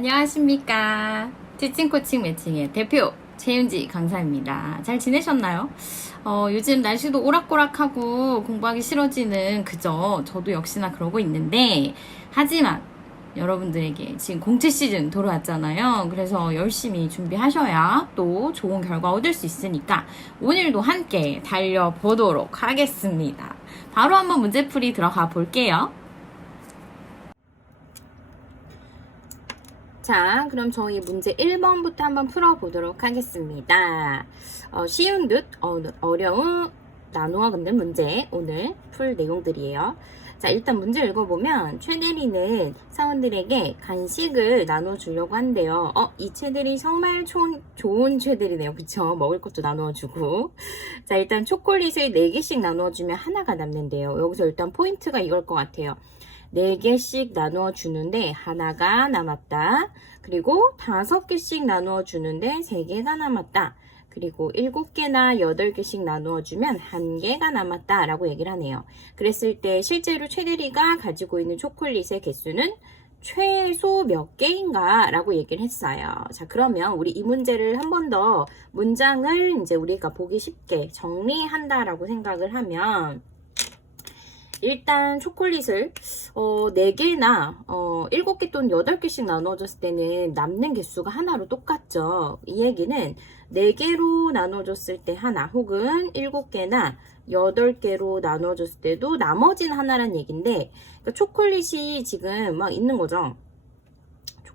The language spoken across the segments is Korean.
안녕하십니까. 티칭 코칭 매칭의 대표 최윤지 강사입니다. 잘 지내셨나요? 어, 요즘 날씨도 오락가락하고 공부하기 싫어지는 그저 저도 역시나 그러고 있는데 하지만 여러분들에게 지금 공채 시즌 돌아왔잖아요. 그래서 열심히 준비하셔야 또 좋은 결과 얻을 수 있으니까 오늘도 함께 달려보도록 하겠습니다. 바로 한번 문제풀이 들어가 볼게요. 자, 그럼 저희 문제 1번부터 한번 풀어보도록 하겠습니다. 어, 쉬운 듯 어, 어려운 나누어 근는 문제 오늘 풀 내용들이에요. 자, 일단 문제 읽어보면 최대리는 사원들에게 간식을 나눠주려고 한대요. 어, 이 최대리 정말 좋은, 좋은 최대리네요. 그쵸? 먹을 것도 나눠주고. 자, 일단 초콜릿을 4개씩 나눠주면 하나가 남는데요. 여기서 일단 포인트가 이걸 것 같아요. 4개씩 나누어 주는데 하나가 남았다. 그리고 5개씩 나누어 주는데 3개가 남았다. 그리고 7개나 8개씩 나누어 주면 1개가 남았다 라고 얘기를 하네요. 그랬을 때 실제로 최대리가 가지고 있는 초콜릿의 개수는 최소 몇 개인가 라고 얘기를 했어요. 자, 그러면 우리 이 문제를 한 번 더 문장을 이제 우리가 보기 쉽게 정리한다라고 생각을 하면 일단 초콜릿을 어, 4개나 어, 7개 또는 8개씩 나눠줬을 때는 남는 개수가 하나로 똑같죠. 이 얘기는 4개로 나눠줬을 때 하나 혹은 7개나 8개로 나눠줬을 때도 나머지는 하나란 얘기인데 그러니까 초콜릿이 지금 막 있는 거죠.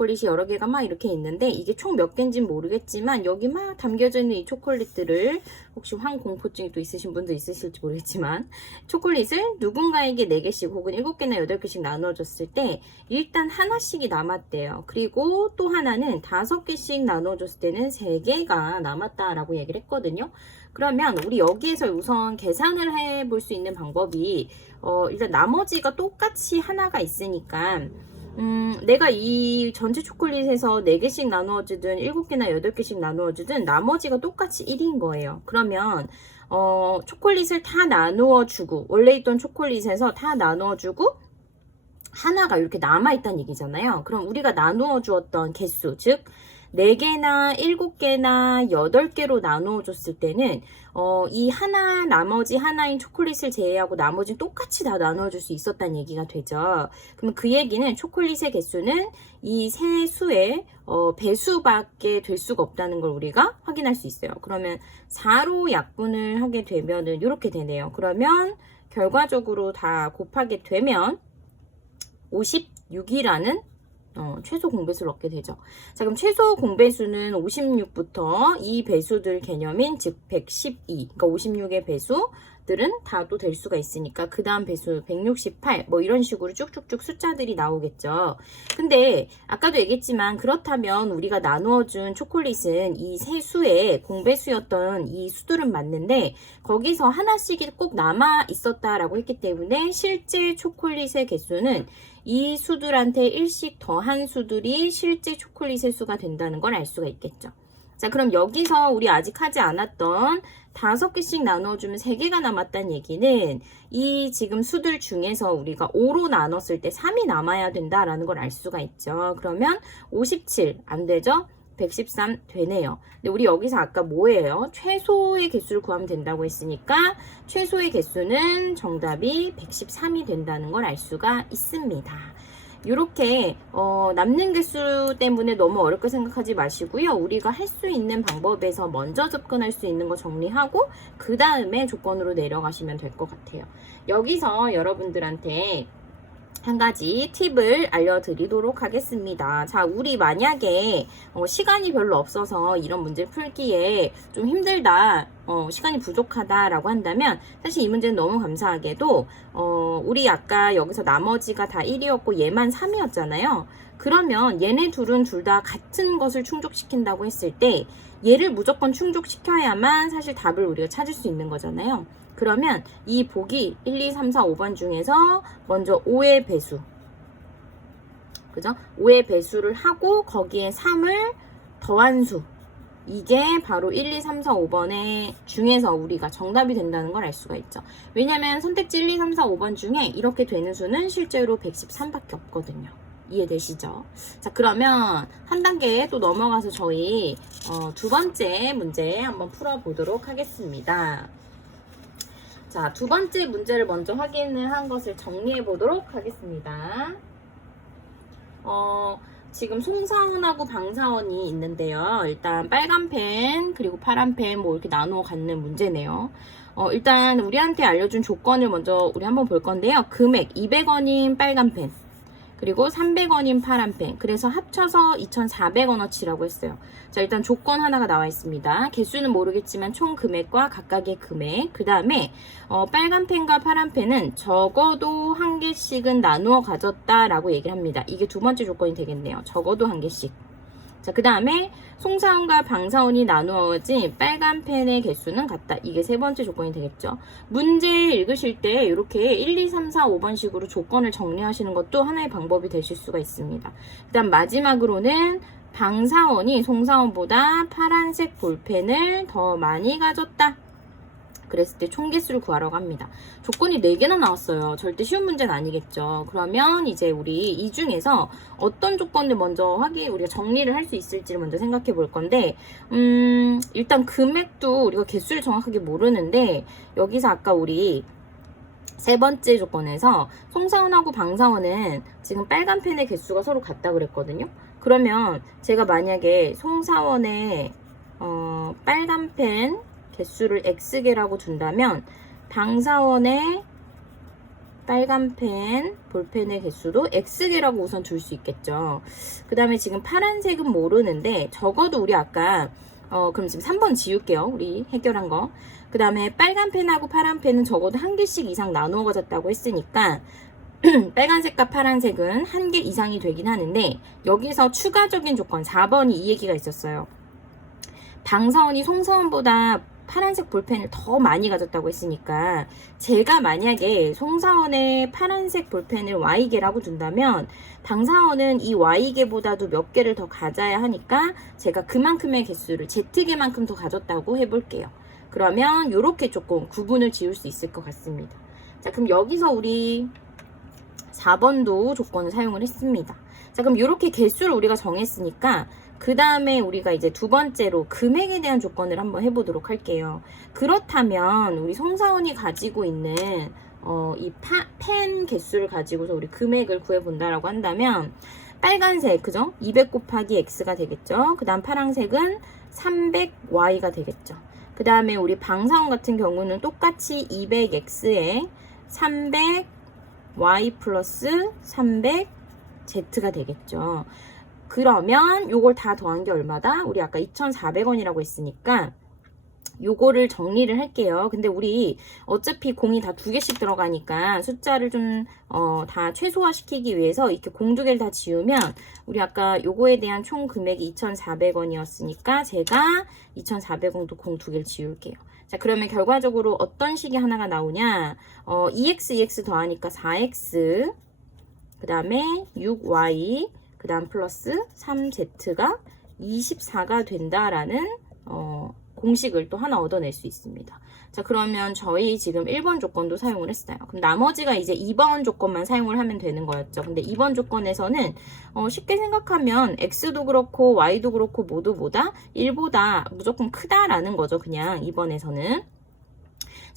초콜릿이 여러 개가 막 이렇게 있는데 이게 총 몇 개인지는 모르겠지만 여기 막 담겨져 있는 이 초콜릿들을 혹시 황공포증이 또 있으신 분도 있으실지 모르겠지만 초콜릿을 누군가에게 4개씩 혹은 7개나 8개씩 나눠줬을 때 일단 하나씩이 남았대요. 그리고 또 하나는 5개씩 나눠줬을 때는 3개가 남았다라고 얘기를 했거든요. 그러면 우리 여기에서 우선 계산을 해볼 수 있는 방법이 어, 일단 나머지가 똑같이 하나가 있으니까 음, 내가 이 전체 초콜릿에서 4개씩 나누어 주든 7개나 8개씩 나누어 주든 나머지가 똑같이 1인 거예요. 그러면 어, 초콜릿을 다 나누어 주고 원래 있던 초콜릿에서 다 나누어 주고 하나가 이렇게 남아 있다는 얘기잖아요. 그럼 우리가 나누어 주었던 개수, 즉 4개나 7개나 8개로 나누어 줬을 때는 어, 이 하나 나머지 하나인 초콜릿을 제외하고 나머지 똑같이 다 나누어 줄 수 있었다는 얘기가 되죠. 그럼 그 얘기는 초콜릿의 개수는 이 세 수의 어, 배수밖에 될 수가 없다는 걸 우리가 확인할 수 있어요. 그러면 4로 약분을 하게 되면은 이렇게 되네요. 그러면 결과적으로 다 곱하게 되면 56이라는 어, 최소 공배수를 얻게 되죠. 자, 그럼 최소 공배수는 56부터 이 배수들 개념인 즉 112, 그러니까 56의 배수 들은 다도 될 수가 있으니까 그 다음 배수 168, 뭐 이런 식으로 쭉쭉쭉 숫자들이 나오겠죠. 근데 아까도 얘기했지만 그렇다면 우리가 나누어준 초콜릿은 이 세 수의 공배수였던 이 수들은 맞는데 거기서 하나씩이 꼭 남아 있었다라고 했기 때문에 실제 초콜릿의 개수는 이 수들한테 일씩 더한 수들이 실제 초콜릿의 수가 된다는 걸 알 수가 있겠죠. 자, 그럼 여기서 우리 아직 하지 않았던 다섯 개씩 나눠주면 세 개가 남았다는 얘기는 이 지금 수들 중에서 우리가 5로 나눴을 때 3이 남아야 된다라는 걸 알 수가 있죠. 그러면 57 안 되죠? 113 되네요. 근데 우리 여기서 아까 뭐예요? 최소의 개수를 구하면 된다고 했으니까 최소의 개수는 정답이 113이 된다는 걸 알 수가 있습니다. 이렇게 어, 남는 개수 때문에 너무 어렵게 생각하지 마시고요. 우리가 할 수 있는 방법에서 먼저 접근할 수 있는 거 정리하고 그 다음에 조건으로 내려가시면 될 것 같아요. 여기서 여러분들한테 한 가지 팁을 알려드리도록 하겠습니다. 자, 우리 만약에 어, 시간이 별로 없어서 이런 문제를 풀기에 좀 힘들다, 어, 시간이 부족하다라고 한다면 사실 이 문제는 너무 감사하게도 어, 우리 아까 여기서 나머지가 다 1이었고 얘만 3이었잖아요. 그러면 얘네 둘은 둘 다 같은 것을 충족시킨다고 했을 때 얘를 무조건 충족시켜야만 사실 답을 우리가 찾을 수 있는 거잖아요. 그러면 이 보기 1, 2, 3, 4, 5번 중에서 먼저 5의 배수 그죠? 5의 배수를 하고 거기에 3을 더한 수 이게 바로 1, 2, 3, 4, 5번의 중에서 우리가 정답이 된다는 걸 알 수가 있죠. 왜냐면 선택지 1, 2, 3, 4, 5번 중에 이렇게 되는 수는 실제로 113밖에 없거든요. 이해되시죠? 자, 그러면 한 단계 또 넘어가서 저희 어, 두 번째 문제 한번 풀어보도록 하겠습니다. 자, 두 번째 문제를 먼저 확인을 한 것을 정리해 보도록 하겠습니다. 어, 지금 송사원하고 방사원이 있는데요. 일단 빨간 펜, 그리고 파란 펜 뭐 이렇게 나누어 갖는 문제네요. 어, 일단 우리한테 알려준 조건을 먼저 우리 한번 볼 건데요. 금액 200원인 빨간 펜, 그리고 300원인 파란 펜. 그래서 합쳐서 2,400원어치라고 했어요. 자, 일단 조건 하나가 나와 있습니다. 개수는 모르겠지만 총 금액과 각각의 금액. 그 다음에 어, 빨간 펜과 파란 펜은 적어도 한 개씩은 나누어 가졌다라고 얘기를 합니다. 이게 두 번째 조건이 되겠네요. 적어도 한 개씩. 자, 그 다음에 송사원과 방사원이 나누어진 빨간 펜의 개수는 같다. 이게 세 번째 조건이 되겠죠. 문제 읽으실 때 이렇게 1, 2, 3, 4, 5번 식으로 조건을 정리하시는 것도 하나의 방법이 되실 수가 있습니다. 일단 마지막으로는 방사원이 송사원보다 파란색 볼펜을 더 많이 가졌다. 그랬을 때 총개수를 구하라고 합니다. 조건이 4개나 나왔어요. 절대 쉬운 문제는 아니겠죠. 그러면 이제 우리 이 중에서 어떤 조건을 먼저 확인, 우리가 정리를 할 수 있을지를 먼저 생각해 볼 건데, 음, 일단 금액도 우리가 개수를 정확하게 모르는데, 여기서 아까 우리 세 번째 조건에서 송사원하고 방사원은 지금 빨간 펜의 개수가 서로 같다 그랬거든요. 그러면 제가 만약에 송사원의 어, 빨간 펜 개수를 X개라고 둔다면 방사원의 빨간 펜, 볼펜의 개수도 X개라고 우선 둘수 있겠죠. 그 다음에 지금 파란색은 모르는데 적어도 우리 아까 어, 그럼 지금 3번 지울게요. 우리 해결한 거. 그 다음에 빨간 펜하고 파란 펜은 적어도 한 개씩 이상 나누어 가졌다고 했으니까 빨간색과 파란색은 한 개 이상이 되긴 하는데 여기서 추가적인 조건 4번이 이 얘기가 있었어요. 방사원이 송사원보다 파란색 볼펜을 더 많이 가졌다고 했으니까 제가 만약에 송사원의 파란색 볼펜을 Y개라고 둔다면 방사원은 이 Y개보다도 몇 개를 더 가져야 하니까 제가 그만큼의 개수를 Z개만큼 더 가졌다고 해볼게요. 그러면 이렇게 조금 구분을 지을 수 있을 것 같습니다. 자 그럼 여기서 우리 4번도 조건을 사용을 했습니다. 자 그럼 이렇게 개수를 우리가 정했으니까 그 다음에 우리가 이제 두 번째로 금액에 대한 조건을 한번 해보도록 할게요. 그렇다면 우리 송사원이 가지고 있는 어, 이펜 개수를 가지고서 우리 금액을 구해본다라고 한다면 빨간색 그죠? 200 곱하기 x가 되겠죠. 그 다음 파란색은 300y가 되겠죠. 그 다음에 우리 방사원 같은 경우는 똑같이 200x에 300y 플러스 300z가 되겠죠. 그러면 요걸 다 더한 게 얼마다? 우리 아까 2,400원이라고 했으니까 요거를 정리를 할게요. 근데 우리 어차피 공이 다 두 개씩 들어가니까 숫자를 좀, 어, 다 최소화 시키기 위해서 이렇게 공 두 개를 다 지우면 우리 아까 요거에 대한 총 금액이 2,400원이었으니까 제가 2,400원도 공 두 개를 지울게요. 자, 그러면 결과적으로 어떤 식이 하나가 나오냐? 어, 2x, 2x 더하니까 4x, 그 다음에 6y, 그 다음 플러스 3z가 24가 된다라는 어, 공식을 또 하나 얻어낼 수 있습니다. 자 그러면 저희 지금 1번 조건도 사용을 했어요. 그럼 나머지가 이제 2번 조건만 사용을 하면 되는 거였죠. 근데 2번 조건에서는 어, 쉽게 생각하면 x도 그렇고 y도 그렇고 모두 보다 1보다 무조건 크다라는 거죠. 그냥 2번에서는.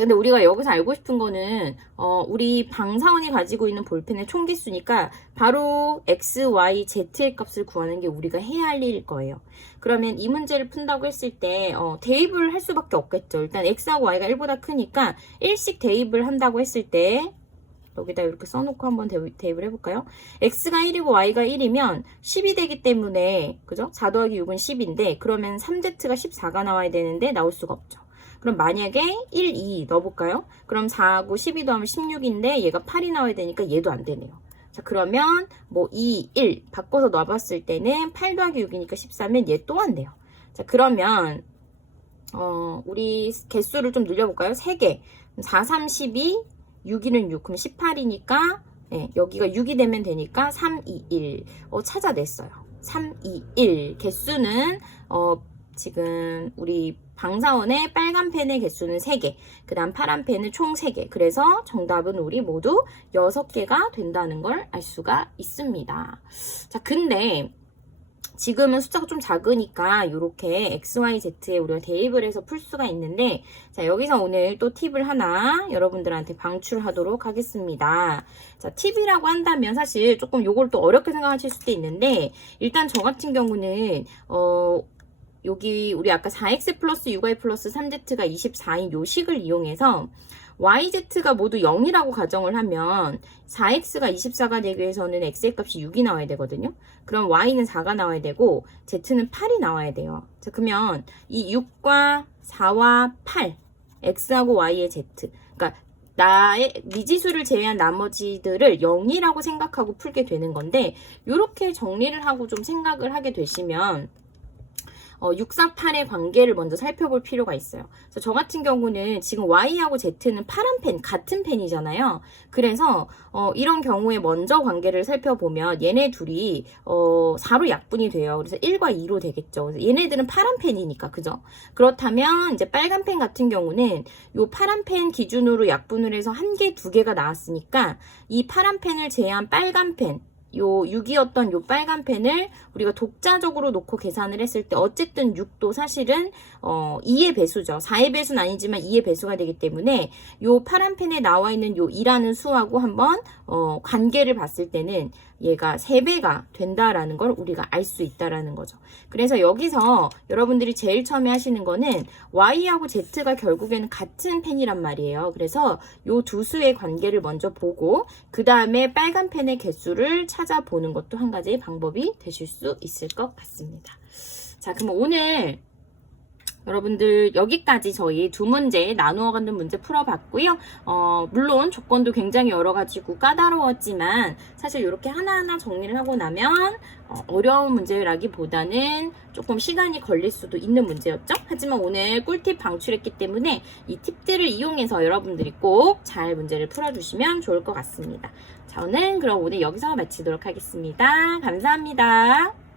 자, 근데 우리가 여기서 알고 싶은 거는, 어, 우리 방사원이 가지고 있는 볼펜의 총기수니까 바로 x, y, z의 값을 구하는 게 우리가 해야 할 일일 거예요. 그러면 이 문제를 푼다고 했을 때, 어, 대입을 할 수밖에 없겠죠. 일단 x하고 y가 1보다 크니까 1씩 대입을 한다고 했을 때, 여기다 이렇게 써놓고 한번 대입을 해볼까요? x가 1이고 y가 1이면 10이 되기 때문에, 그죠? 4 더하기 6은 10인데, 그러면 3z가 14가 나와야 되는데, 나올 수가 없죠. 그럼 만약에 1, 2 넣어볼까요? 그럼 4하고 12 더하면 16인데 얘가 8이 나와야 되니까 얘도 안 되네요. 자 그러면 뭐 2, 1 바꿔서 넣어봤을 때는 8 더하기 6이니까 14면 얘또 안 돼요. 자 그러면 어 우리 개수를 좀 늘려볼까요? 3개 4, 3, 12 6, 2는 6 그럼 18이니까 네, 여기가 6이 되면 되니까 3, 2, 1 어, 찾아냈어요. 3, 2, 1 개수는 어, 지금 우리 방사원의 빨간 펜의 개수는 3개, 그 다음 파란 펜은 총 3개. 그래서 정답은 우리 모두 6개가 된다는 걸 알 수가 있습니다. 자, 근데 지금은 숫자가 좀 작으니까 이렇게 XYZ에 우리가 대입을 해서 풀 수가 있는데 자 여기서 오늘 또 팁을 하나 여러분들한테 방출하도록 하겠습니다. 자 팁이라고 한다면 사실 조금 요걸 또 어렵게 생각하실 수도 있는데 일단 저 같은 경우는 어 여기 우리 아까 4x 플러스 6y 플러스 3z가 24인 요 식을 이용해서 yz가 모두 0이라고 가정을 하면 4x가 24가 되기 위해서는 x의 값이 6이 나와야 되거든요. 그럼 y는 4가 나와야 되고 z는 8이 나와야 돼요. 자 그러면 이 6과 4와 8 x하고 y의 z 그러니까 나의 미지수를 제외한 나머지들을 0이라고 생각하고 풀게 되는 건데 이렇게 정리를 하고 좀 생각을 하게 되시면 어, 648의 관계를 먼저 살펴볼 필요가 있어요. 그래서 저 같은 경우는 지금 Y하고 Z는 파란 펜, 같은 펜이잖아요. 그래서 어, 이런 경우에 먼저 관계를 살펴보면 얘네 둘이 어, 4로 약분이 돼요. 그래서 1과 2로 되겠죠. 그래서 얘네들은 파란 펜이니까, 그죠? 그렇다면 이제 빨간 펜 같은 경우는 요 파란 펜 기준으로 약분을 해서 한 개, 두 개가 나왔으니까 이 파란 펜을 제외한 빨간 펜, 요 6이었던 요 빨간 펜을 우리가 독자적으로 놓고 계산을 했을 때 어쨌든 6도 사실은 어 2의 배수죠. 4의 배수는 아니지만 2의 배수가 되기 때문에 요 파란 펜에 나와 있는 요 2라는 수하고 한번 어 관계를 봤을 때는 얘가 3배가 된다라는 걸 우리가 알 수 있다라는 거죠. 그래서 여기서 여러분들이 제일 처음에 하시는 거는 y하고 z가 결국에는 같은 펜이란 말이에요. 그래서 요 두 수의 관계를 먼저 보고 그 다음에 빨간 펜의 개수를 찾아보는 것도 한 가지 방법이 되실 수 있을 것 같습니다. 자, 그럼 오늘 여러분들 여기까지 저희 두 문제 나누어 가는 문제 풀어봤고요. 어, 물론 조건도 굉장히 여러 가지고 까다로웠지만 사실 이렇게 하나하나 정리를 하고 나면 어, 려운 문제라기보다는 조금 시간이 걸릴 수도 있는 문제였죠. 하지만 오늘 꿀팁 방출했기 때문에 이 팁들을 이용해서 여러분들이 꼭 잘 문제를 풀어주시면 좋을 것 같습니다. 저는 그럼 오늘 여기서 마치도록 하겠습니다. 감사합니다.